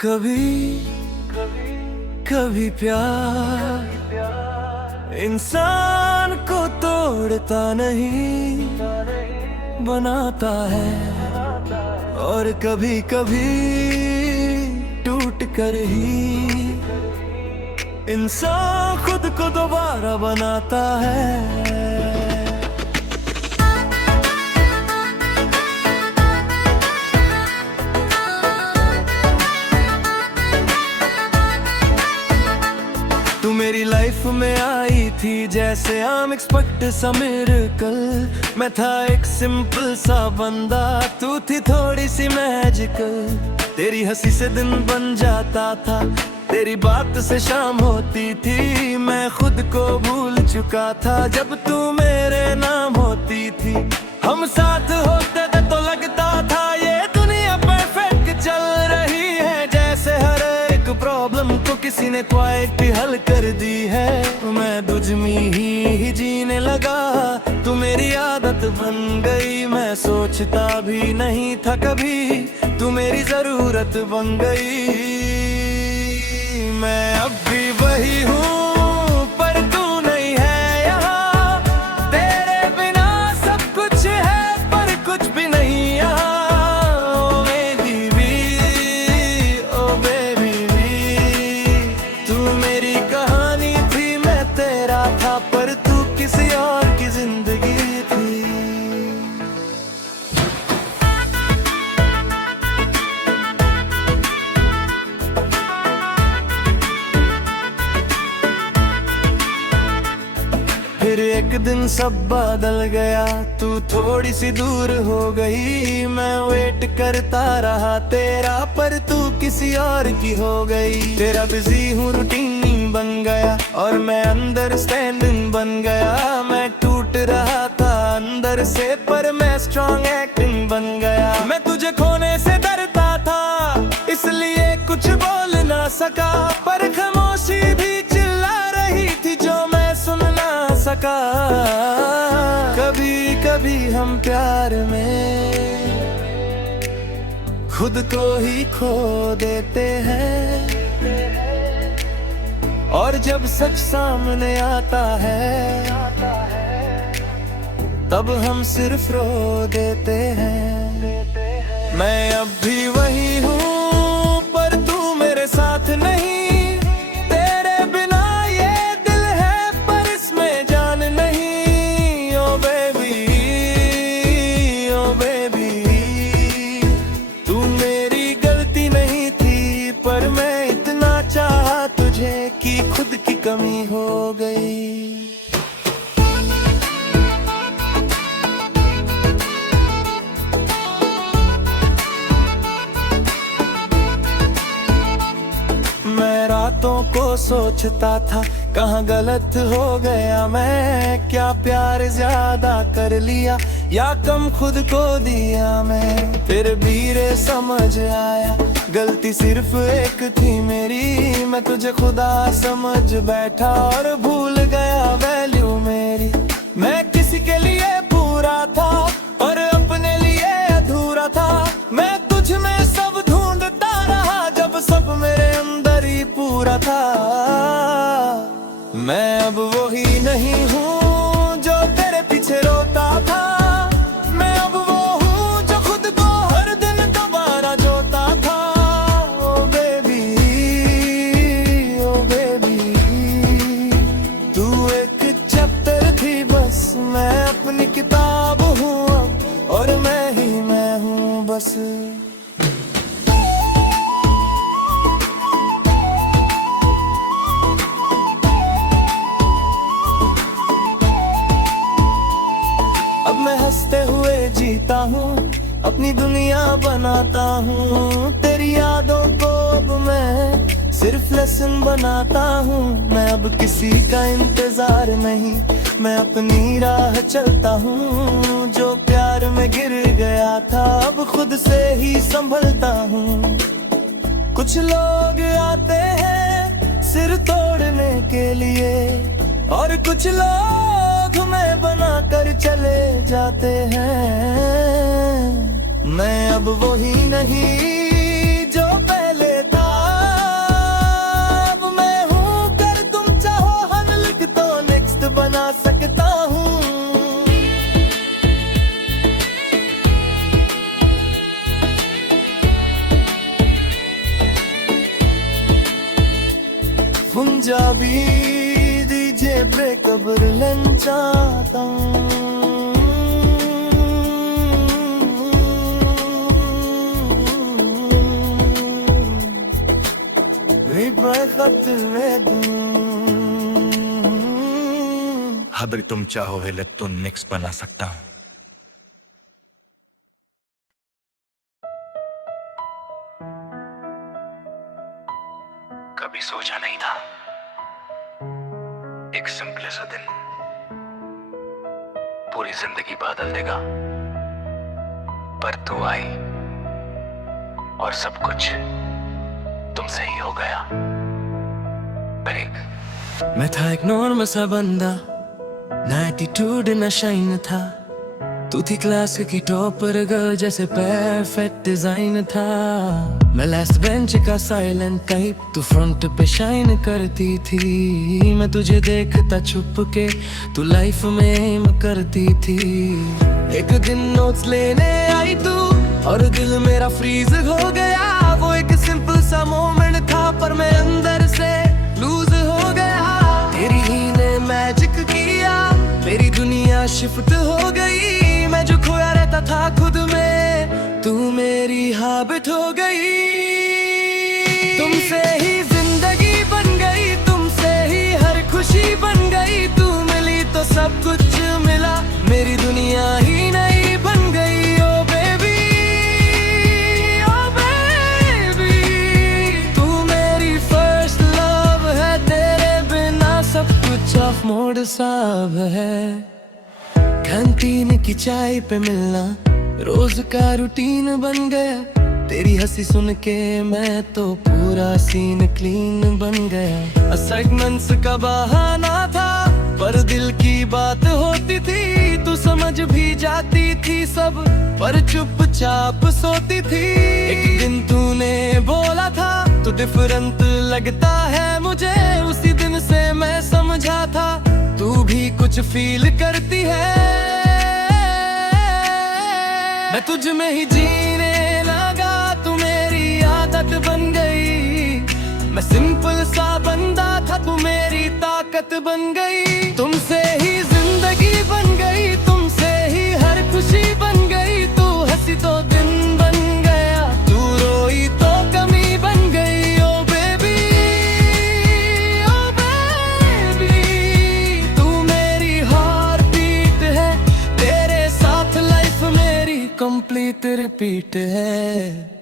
कभी कभी प्यार इंसान को तोड़ता नहीं बनाता है, और कभी कभी टूट कर ही इंसान खुद को दोबारा बनाता है। तू मेरी लाइफ में आई थी जैसे अनएक्सपेक्ट सा मिरेकल। मैं था एक सिंपल सा बंदा, तू थी थोड़ी सी मैजिकल। तेरी हंसी से दिन बन जाता था, तेरी बात से शाम होती थी। मैं खुद को भूल चुका था जब तू मेरे नाम होती थी। हम साथ होते थे तो लगता था ये दुनिया परफेक्ट चल रही है, जैसे हर एक प्रॉब्लम को किसी ने क्वाइट हल कर दी है। मैं तुझ में ही जीने लगा, तू मेरी आदत बन गई। मैं सोचता भी नहीं था कभी, तू मेरी जरूरत बन गई। मैं अब भी वही हूँ पर तू नहीं है यहाँ। तेरे बिना सब कुछ है पर कुछ भी नहीं यहाँ। ओ मेरी भी, ओ बेबी, तू मेरी कहानी थी, मैं तेरा था, पर तू किसी और की जिंदगी थी। फिर एक दिन सब बदल गया, तू थोड़ी सी दूर हो गई। मैं वेट करता रहा तेरा, पर तू किसी और की हो गई। तेरा बिजी हूँ रूटीन बन गया, और मैं अंडरस्टैंडिंग बन गया। मैं टूट रहा था अंदर से, पर मैं स्ट्रॉन्ग एक्टिंग बन गया। मैं तुझे खोने से डरता था, इसलिए कुछ बोल ना सका। पर खामोशी भी चिल्ला रही थी जो मैं सुन ना सका। कभी कभी हम प्यार में खुद को ही खो देते हैं, और जब सच सामने आता है तब हम सिर्फ रो देते हैं। मैं अब भी वही हूँ पर तू मेरे साथ नहीं। तेरे बिना ये दिल है पर इसमें जान नहीं। ओ बेबी, ओ बेबी, तू मेरी गलती नहीं थी, पर मैं इतना चाहा तुझे कि खुद की कमी हो गई। मैं रातों को सोचता था कहाँ गलत हो गया मैं। क्या प्यार ज्यादा कर लिया या कम खुद को दिया मैं। फिर धीरे समझ आया गलती सिर्फ एक थी मेरी। मैं तुझे खुदा समझ बैठा और भूल गया वैल्यू मेरी। मैं किसी के लिए पूरा था और अपने लिए अधूरा था। मैं तुझ में सब ढूंढता रहा जब सब मेरे अंदर ही पूरा था। मैं अब वही नहीं हूँ जो तेरे पीछे रोता था। मैं अब वो हूँ जो खुद को हर दिन दोबारा जोता था। ओ बेबी, ओ बेबी, तू एक चैप्टर थी बस, मैं अपनी किताब हूँ अब, और मैं ही मैं हूँ बस। अब मैं हंसते हुए जीता हूँ, अपनी दुनिया बनाता हूँ। तेरी यादों को अब मैं सिर्फ लेसन बनाता हूँ। मैं अब किसी का इंतजार नहीं, मैं अपनी राह चलता हूँ। जो प्यार में गिर गया था अब खुद से ही संभलता हूँ। कुछ लोग आते हैं सिर तोड़ने के लिए, और कुछ लोग मैं बना कर चले जाते हैं। मैं अब वही नहीं जो पहले था। पंजाबी डीजे ब्रेकअप लंचाता अगर तुम चाहो है तो नेक्स्ट बना सकता हूँ। कभी सोचा नहीं था एक सिंपल सा दिन पूरी जिंदगी बदल देगा, पर तू आई और सब कुछ तुमसे ही हो गया। ब्रेक। मैं था एक नॉर्मल सा बंदा, ना एटीट्यूड ना शाइन था। तू थी क्लास की टॉपर गर्ल, जैसे परफेक्ट डिजाइन था। मैं लास्ट बेंच का साइलेंट टाइप, तू फ्रंट पे शाइन करती थी। मैं तुझे देखता छुप के, तू लाइफ में एम करती थी। एक दिन नोट्स लेने आई तू और दिल मेरा फ्रीज हो गया। वो एक सिंपल सा मोमेंट था, पर मैं अंदर से लूज हो गया। तेरी ही ने मैजिक किया, मेरी दुनिया शिफ्ट हो गई। मैं जो खोया रहता था खुद में, तू मेरी हैबिट हो गई। तुमसे ही जिंदगी बन गई, तुमसे ही हर खुशी बन गई। तू मिली तो सब कुछ मिला, मेरी दुनिया ही नई बन गई। ओ बेबी, ओ बेबी, तू मेरी फर्स्ट लव है। तेरे बिना सब कुछ ऑफ मोड साब है। कैंटीन की चाय पे मिलना रोज का रूटीन बन गया। तेरी हंसी सुन के मैं तो पूरा सीन क्लीन बन गया। असाइनमेंट्स का बहाना था, पर दिल की बात होती थी। तू समझ भी जाती थी सब, पर चुपचाप सोती थी। एक दिन तूने बोला था, तू डिफरेंट लगता है मुझे। उसी दिन से मैं समझा था, तू भी कुछ फील करती है। मैं तुझ में ही जीने लगा, तू मेरी आदत बन गई। मैं सिंपल सा बंदा था, तू मेरी ताकत बन गई। तुमसे ही जिंदगी बन गई, तुमसे ही हर खुशी बन गई। तू हंसी तो दिन बन गया, तू रोई तो कमी बन गई। ओ बेबी, ओ बेबी, तू मेरी हार्ट बीट है। तेरे साथ लाइफ मेरी कंप्लीट रिपीट है।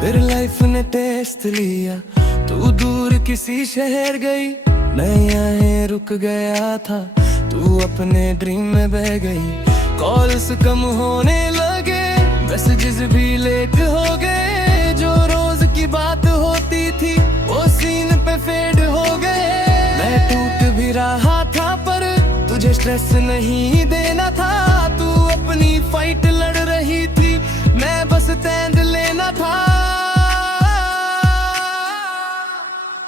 फिर लाइफ ने टेस्ट लिया, तू दूर किसी शहर गई। मैं यहाँ रुक गया था, तू अपने ड्रीम में बह गई। कॉल्स कम होने लगे, मैसेजेस भी लेट हो गए। जो रोज की बात होती थी, वो सीन पे फेड हो गए। मैं टूट भी रहा था, पर तुझे स्ट्रेस नहीं देना था। तू अपनी फाइट लड़ रही थी, मैं बस स्टैंड लेना था।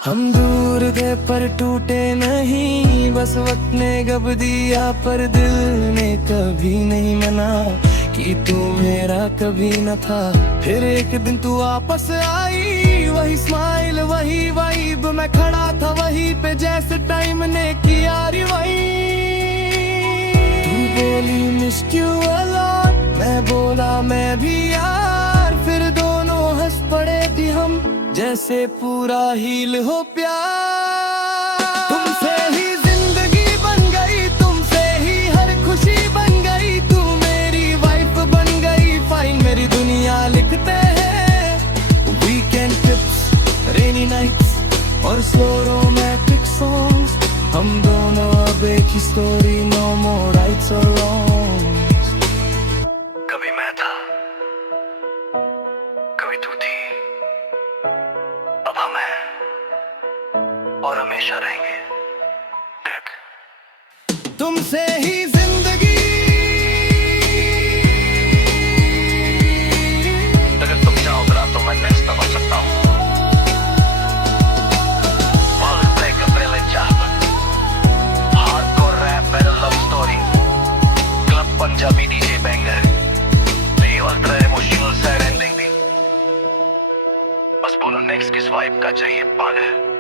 हम दूर थे पर टूटे नहीं, बस वक्त ने गब दिया। पर दिल ने कभी नहीं मना कि तू मेरा कभी न था। फिर एक दिन तू वापस आई, वही स्माइल वही वाइब। मैं खड़ा था वहीं पे जैसे टाइम ने किया रिवाइंड। तू बोली मिस यू अ लॉट, मैं बोला मैं भी यार। फिर दोनों हंस पड़े थे हम, जैसे पूरा हील हो प्यार। तुमसे ही जिंदगी बन गई, तुमसे ही हर खुशी बन गई। तू मेरी वाइफ बन गई, फाइन मेरी दुनिया लिखते हैं। वीकेंड टिप्स, रेनी नाइट्स और स्लो रोमांटिक सॉन्ग्स। हम दोनों अब एक ही स्टोरी, नो मोर राइट्स और रॉन्ग्स। कभी मैं था, कभी तू थी, अब हम हैं और हमेशा रहेंगे। तुमसे ही जिंदगी, अगर तुम चाहो तो मैं नेक्स्ट बन सकता हूँ। Hardcore rap, better love story, चाहिए पागल।